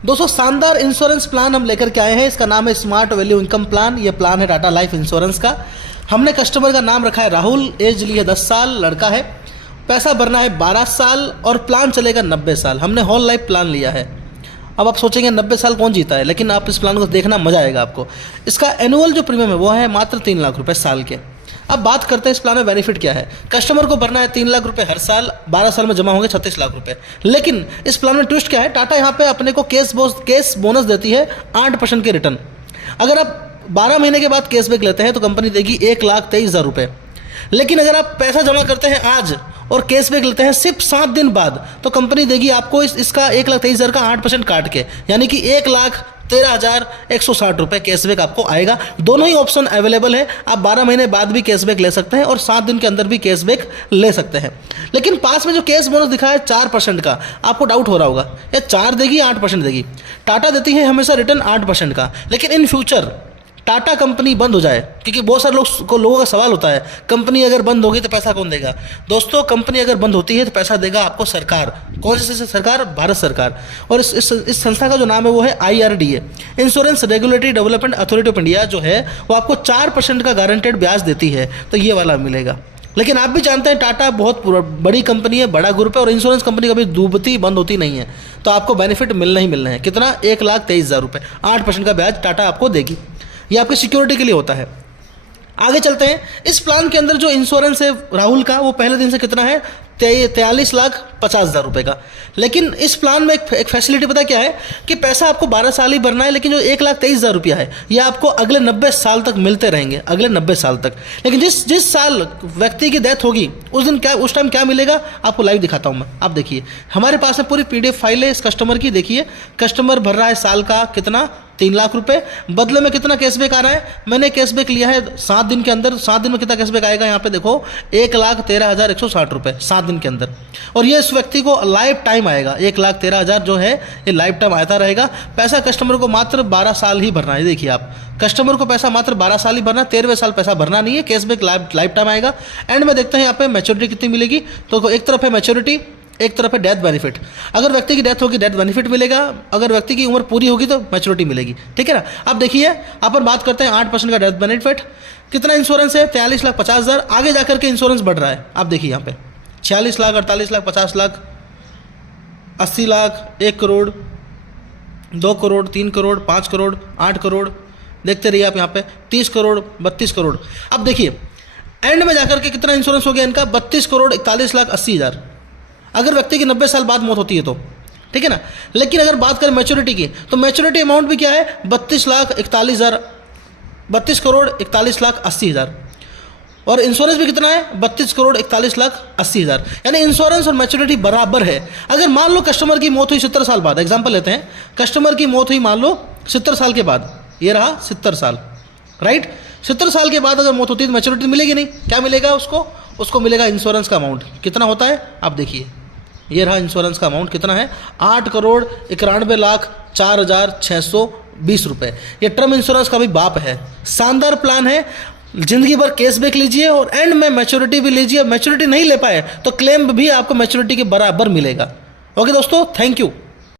दोस्तों शानदार insurance plan हम लेकर के आए हैं। इसका नाम है स्मार्ट वैल्यू इनकम प्लान। ये प्लान है टाटा लाइफ इंश्योरेंस का। हमने कस्टमर का नाम रखा है राहुल, एज ली है 10 साल, लड़का है, पैसा भरना है 12 साल और प्लान चलेगा 90 साल। हमने होल लाइफ प्लान लिया है। अब आप सोचेंगे 90 साल कौन जीता है, लेकिन आप इस प्लान को देखना, मजा आएगा आपको। इसका एनुअल जो प्रीमियम है वो है मात्र 3 लाख रुपए साल के। अब बात करते हैं इस प्लान में बेनिफिट क्या है। कस्टमर को भरना है 3 लाख रुपए हर साल, 12 साल में जमा होंगे 36 लाख रुपए। लेकिन इस प्लान में ट्विस्ट क्या है, टाटा यहाँ पे अपने को केस बोनस देती है 8% के रिटर्न। अगर आप 12 महीने के बाद कैशबैक लेते हैं तो कंपनी देगी 1,23,000 रुपये। लेकिन अगर आप पैसा जमा करते हैं आज और कैशबैक लेते हैं सिर्फ 7 दिन बाद तो कंपनी देगी आपको इसका 1,23,000 का 8% काट के, यानी कि 1,13,160 रुपये कैशबैक आपको आएगा। दोनों ही ऑप्शन अवेलेबल है। आप 12 महीने बाद भी कैशबैक ले सकते हैं और 7 दिन के अंदर भी कैशबैक ले सकते हैं। लेकिन पास में जो कैश बोनस दिखा है 4% का, आपको डाउट हो रहा होगा या 4 देगी 8% देगी। टाटा देती है हमेशा रिटर्न 8% का, लेकिन इन फ्यूचर टाटा कंपनी बंद हो जाए, क्योंकि बहुत सारे लोगों का सवाल होता है कंपनी अगर बंद होगी तो पैसा कौन देगा। दोस्तों कंपनी अगर बंद होती है तो पैसा देगा आपको सरकार। कौन सी सरकार? भारत सरकार। और इस संस्था का जो नाम है वो है IRDA, insurance regulatory development authority of India, जो है वो आपको 4% का गारंटेड ब्याज देती है, तो ये वाला मिलेगा। लेकिन आप भी जानते हैं टाटा बहुत बड़ी कंपनी है, बड़ा ग्रुप है, और इंश्योरेंस कंपनी कभी डूबती बंद होती नहीं है, तो आपको बेनिफिट मिलना ही मिलना है। कितना? 1,23,000 रुपये, 8% का ब्याज टाटा आपको देगी। ये आपकी सिक्योरिटी के लिए होता है। आगे चलते हैं। इस प्लान के अंदर जो इंश्योरेंस है राहुल का, वो पहले दिन से कितना है? 43,50,000 रुपये का। लेकिन इस प्लान में एक फैसिलिटी पता क्या है कि पैसा आपको 12 साल ही भरना है, लेकिन जो 1,23,000 रुपया है ये आपको अगले 90 साल तक मिलते रहेंगे, अगले 90 साल तक। लेकिन जिस साल व्यक्ति की डेथ होगी उस टाइम क्या मिलेगा आपको लाइव दिखाता हूँ मैं। आप देखिए, हमारे पास में पूरी PDF फाइल है इस कस्टमर की। देखिए कस्टमर भर रहा है साल का कितना? 3 लाख रुपए। बदले में कितना कैशबैक आ रहा है? मैंने कैशबैक लिया है 7 दिन के अंदर। 7 दिन में कितना कैशबैक आएगा यहाँ पे देखो, 1,13,160 रुपये 7 दिन के अंदर। और ये इस व्यक्ति को लाइफ टाइम आएगा। 1,13,000 जो है ये लाइफ टाइम आता रहेगा। पैसा कस्टमर को मात्र 12 साल ही भरना है। देखिए आप, कस्टमर को पैसा मात्र 12 साल ही भरना, 13वें साल पैसा भरना नहीं है। कैशबैक लाइफ टाइम आएगा। एंड में देखते हैं यहाँ पे मैच्योरिटी कितनी मिलेगी। तो एक तरफ है मैच्योरिटी, एक तरफ है डेथ बेनिफिट। अगर व्यक्ति की डेथ होगी डेथ बेनिफिट मिलेगा, अगर व्यक्ति की उम्र पूरी होगी तो मैच्योरिटी मिलेगी। ठीक है ना। अब देखिए अपन बात करते हैं 8% का डेथ बेनिफिट। कितना इंश्योरेंस है? 43,50,000। आगे जाकर के इंश्योरेंस बढ़ रहा है। आप देखिए यहाँ पे 46 लाख, 48 लाख, 50 लाख, 80 लाख, 1 करोड़, 2 करोड़, 3 करोड़, 5 करोड़, 8 करोड़। देखते रहिए आप यहाँ पे 30 करोड़, 32 करोड़। अब देखिए एंड में जाकर के कितना इंश्योरेंस हो गया इनका? 32 करोड़ 41,80,000। अगर व्यक्ति की 90 साल बाद मौत होती है तो, ठीक है ना। लेकिन अगर बात करें मैच्योरिटी की, तो मैच्योरिटी अमाउंट भी क्या है? 32 करोड़ 41,80,000। और इंश्योरेंस भी कितना है? 32 करोड़ 41,80,000। यानी इंश्योरेंस और मैच्योरिटी बराबर है। अगर मान लो कस्टमर की मौत हुई 70 साल बाद, एग्जाम्पल लेते हैं, कस्टमर की मौत हुई मान लो 70 साल के बाद, ये रहा 70 साल, राइट। 70 साल के बाद अगर मौत होती है तो मैच्योरिटी मिलेगी नहीं। क्या मिलेगा उसको मिलेगा इंश्योरेंस का अमाउंट। कितना होता है आप देखिए, ये रहा इंश्योरेंस का अमाउंट कितना है? 8 करोड़ 91,04,620 रुपये। ये टर्म इंश्योरेंस का भी बाप है। शानदार प्लान है। जिंदगी भर कैशबैक लीजिए और एंड में मैच्योरिटी भी लीजिए। मैच्योरिटी नहीं ले पाए तो क्लेम भी आपको मैच्योरिटी के बराबर मिलेगा। ओके दोस्तों, थैंक यू।